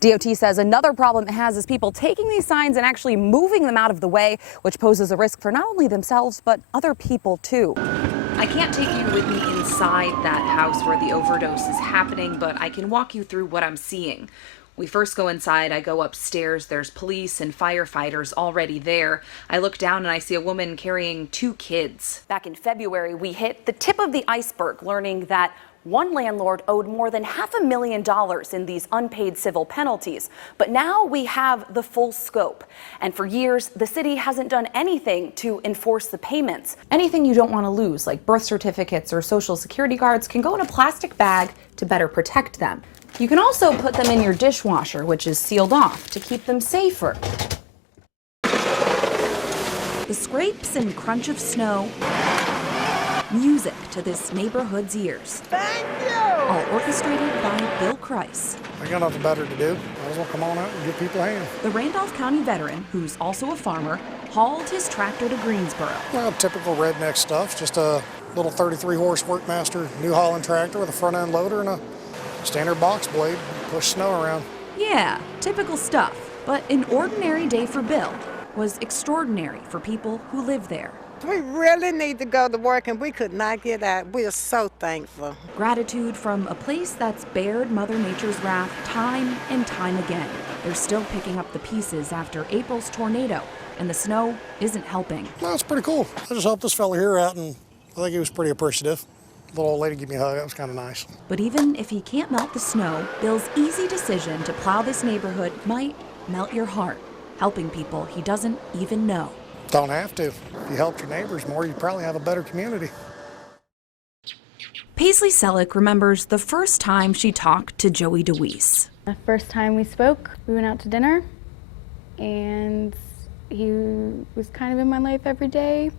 DOT says another problem it has is people taking these signs and actually moving them out of the way, which poses a risk for not only themselves, but other people too. I can't take you with me inside that house where the overdose is happening, but I can walk you through what I'm seeing. We first go inside, I go upstairs, there's police and firefighters already there. I look down and I see a woman carrying 2 kids. Back in February, we hit the tip of the iceberg, learning that one landlord owed more than $500,000 in these unpaid civil penalties. But now we have the full scope. And for years, the city hasn't done anything to enforce the payments. Anything you don't want to lose, like birth certificates or social security cards, can go in a plastic bag to better protect them. You can also put them in your dishwasher, which is sealed off, to keep them safer. The scrapes and crunch of snow, music to this neighborhood's ears. Thank you! All orchestrated by Bill Kreis. I got nothing better to do. Might as well come on out and give people a hand. The Randolph County veteran, who's also a farmer, hauled his tractor to Greensboro. Well, typical redneck stuff, just a little 33-horse Workmaster New Holland tractor with a front-end loader and a standard box blade, push snow around. Yeah, typical stuff. But an ordinary day for Bill was extraordinary for people who live there. We really need to go to work and we could not get out. We are so thankful. Gratitude from a place that's bared Mother Nature's wrath time and time again. They're still picking up the pieces after April's tornado, and the snow isn't helping. No, it's pretty cool. I just helped this fella here out, and I think he was pretty appreciative. The little old lady gave me a hug. That was kind of nice. But even if he can't melt the snow, Bill's easy decision to plow this neighborhood might melt your heart, helping people he doesn't even know. Don't have to. If you helped your neighbors more, you'd probably have a better community. Paisley Selleck remembers the first time she talked to Joey DeWeese. The first time we spoke, we went out to dinner, and he was kind of in my life every day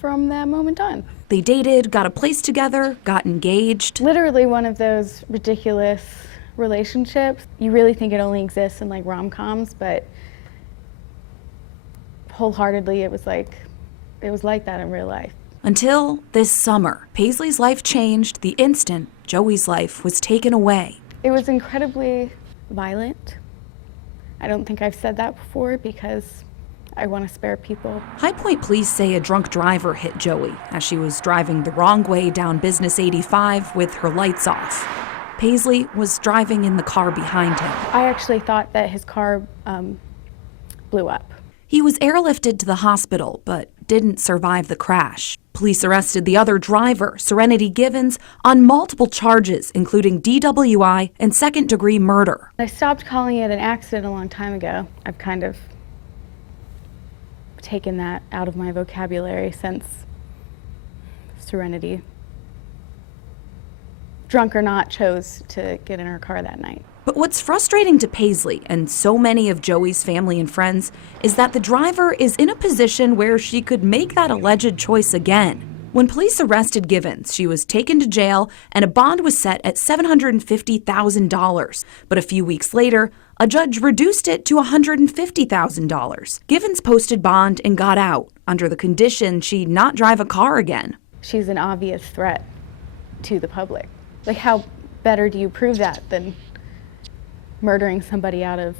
from that moment on. They dated, got a place together, got engaged. Literally one of those ridiculous relationships. You really think it only exists in like rom-coms, but wholeheartedly it was like that in real life. Until this summer, Paisley's life changed the instant Joey's life was taken away. It was incredibly violent. I don't think I've said that before because I want to spare people. High Point police say a drunk driver hit Joey as she was driving the wrong way down Business 85 with her lights off. Paisley was driving in the car behind him. I actually thought that his car blew up. He was airlifted to the hospital, but didn't survive the crash. Police arrested the other driver, Serenity Givens, on multiple charges, including DWI and second-degree murder. I stopped calling it an accident a long time ago. I've kind of taken that out of my vocabulary since Serenity, drunk or not, chose to get in her car that night. But what's frustrating to Paisley and so many of Joey's family and friends is that the driver is in a position where she could make that alleged choice again. When police arrested Givens, she was taken to jail and a bond was set at $750,000. But a few weeks later, a judge reduced it to $150,000. Givens posted bond and got out under the condition she not drive a car again. She's an obvious threat to the public. Like, how better do you prove that than murdering somebody out of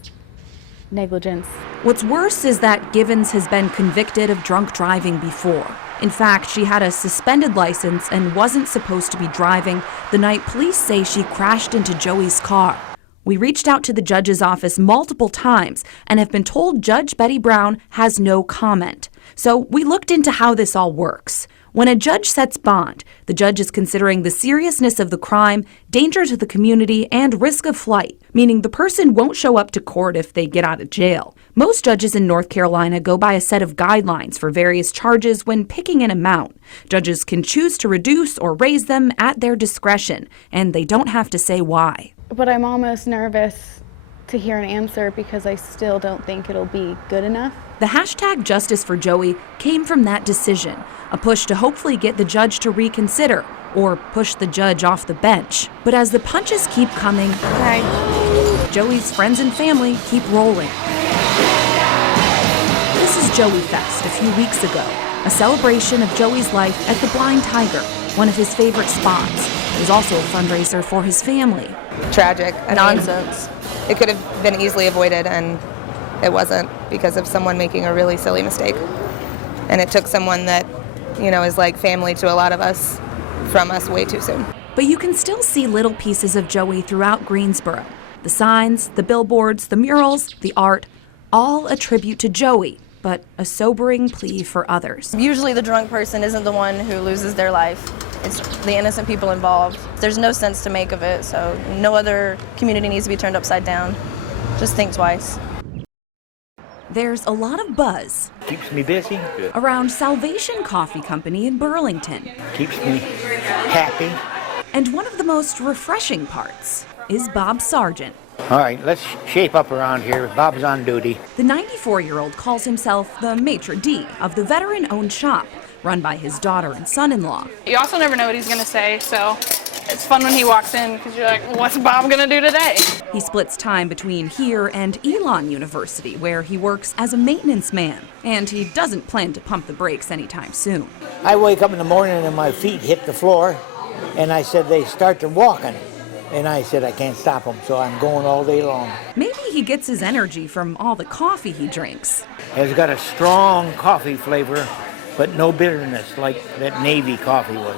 negligence? What's worse is that Givens has been convicted of drunk driving before. In fact, she had a suspended license and wasn't supposed to be driving the night police say she crashed into Joey's car. We reached out to the judge's office multiple times and have been told Judge Betty Brown has no comment. So we looked into how this all works. When a judge sets bond, the judge is considering the seriousness of the crime, danger to the community, and risk of flight, meaning the person won't show up to court if they get out of jail. Most judges in North Carolina go by a set of guidelines for various charges when picking an amount. Judges can choose to reduce or raise them at their discretion, and they don't have to say why. But I'm almost nervous to hear an answer because I still don't think it'll be good enough. The hashtag Justice for Joey came from that decision, a push to hopefully get the judge to reconsider or push the judge off the bench. But as the punches keep coming, Joey's friends and family keep rolling. This is Joey Fest a few weeks ago, a celebration of Joey's life at the Blind Tiger, one of his favorite spots. It was also a fundraiser for his family. Tragic, nonsense. It could have been easily avoided, and it wasn't because of someone making a really silly mistake. And it took someone that, is like family to a lot of us from us way too soon. But you can still see little pieces of Joey throughout Greensboro. The signs, the billboards, the murals, the art, all a tribute to Joey, but a sobering plea for others. Usually the drunk person isn't the one who loses their life. It's the innocent people involved. There's no sense to make of it, so no other community needs to be turned upside down. Just think twice. There's a lot of buzz. Keeps me busy. Around Salvation Coffee Company in Burlington. Keeps me happy. And one of the most refreshing parts is Bob Sargent. All right, let's shape up around here. Bob's on duty. The 94-year-old calls himself the maitre d' of the veteran-owned shop, run by his daughter and son-in-law. You also never know what he's going to say, so it's fun when he walks in because you're like, what's Bob going to do today? He splits time between here and Elon University, where he works as a maintenance man, and he doesn't plan to pump the brakes anytime soon. I wake up in the morning and my feet hit the floor, and I said they start to walking. And I said I can't stop them, so I'm going all day long. Maybe he gets his energy from all the coffee he drinks. It's got a strong coffee flavor, but no bitterness like that Navy coffee was.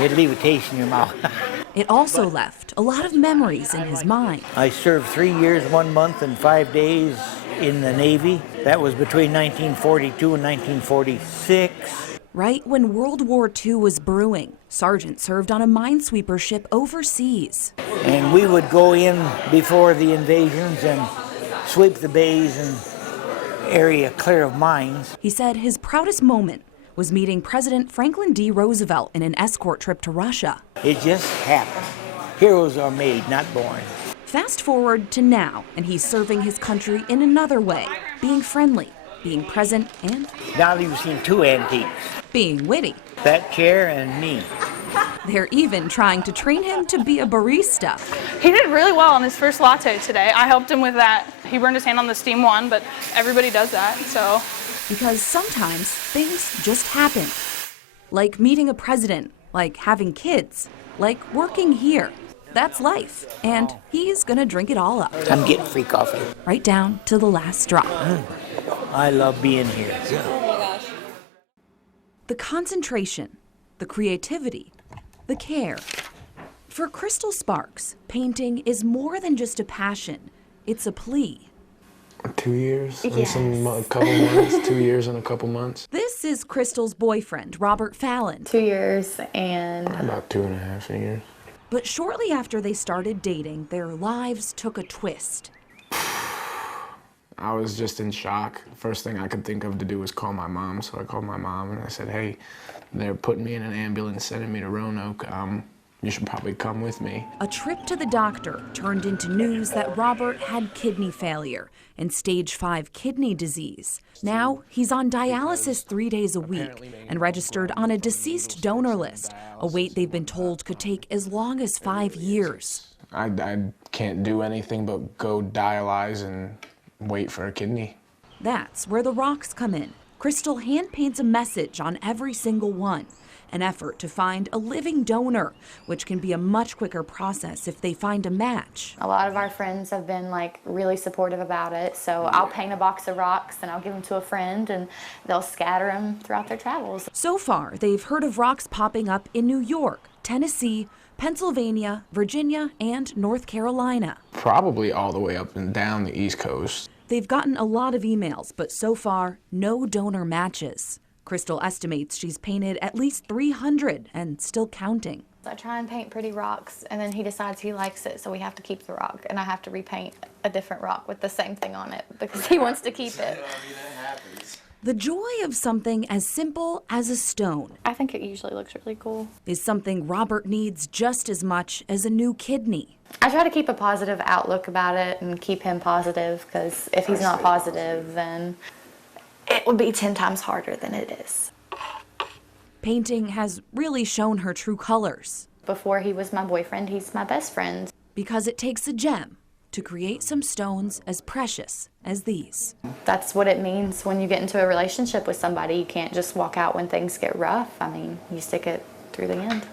It'd leave a taste in your mouth. It also left a lot of memories in his mind. I served 3 years, 1 month, and 5 days in the Navy. That was between 1942 and 1946. Right when World War II was brewing, Sargent served on a minesweeper ship overseas. And we would go in before the invasions and sweep the bays and area clear of mines. He said his proudest moment was meeting President Franklin D. Roosevelt in an escort trip to Russia. It just happened. Heroes are made, not born. Fast forward to now, and he's serving his country in another way, being friendly, being present, and Now you've seen two antiques. being witty. That chair and me. They're even trying to train him to be a barista. He did really well on his first latte today. I helped him with that. He burned his hand on the steam one, but everybody does that, so. Because sometimes things just happen. Like meeting a president, like having kids, like working here. That's life, and he's gonna drink it all up. I'm getting free coffee. Right down to the last drop. I love being here. The concentration, the creativity, the care. For Crystal Sparks, painting is more than just a passion. It's a plea. 2 years Yes. and a couple months. 2 years and a couple months. This is Crystal's boyfriend, Robert Fallon. 2 years and About 2.5 years. But shortly after they started dating, their lives took a twist. I was just in shock. First thing I could think of to do was call my mom. So I called my mom and I said, hey, they're putting me in an ambulance, sending me to Roanoke. You should probably come with me. A trip to the doctor turned into news that Robert had kidney failure and stage 5 kidney disease. Now he's on dialysis 3 days a week and registered on a deceased donor list, a wait they've been told could take as long as 5 years. I can't do anything but go dialyze and wait for a kidney. That's where the rocks come in. Crystal hand paints a message on every single one, an effort to find a living donor, which can be a much quicker process if they find a match. A lot of our friends have been really supportive about it, so I'll paint a box of rocks and I'll give them to a friend and they'll scatter them throughout their travels. So far, they've heard of rocks popping up in New York, Tennessee, Pennsylvania, Virginia, and North Carolina. Probably all the way up and down the East Coast. They've gotten a lot of emails, but so far, no donor matches. Crystal estimates she's painted at least 300 and still counting. I try and paint pretty rocks, and then he decides he likes it, so we have to keep the rock, and I have to repaint a different rock with the same thing on it because he wants to keep it. The joy of something as simple as a stone I think it usually looks really cool. is something Robert needs just as much as a new kidney. I try to keep a positive outlook about it and keep him positive, because if he's not positive, then it would be 10 times harder than it is. Painting has really shown her true colors. Before he was my boyfriend, he's my best friend. Because it takes a gem to create some stones as precious as these. That's what it means when you get into a relationship with somebody. You can't just walk out when things get rough. I mean, you stick it through the end.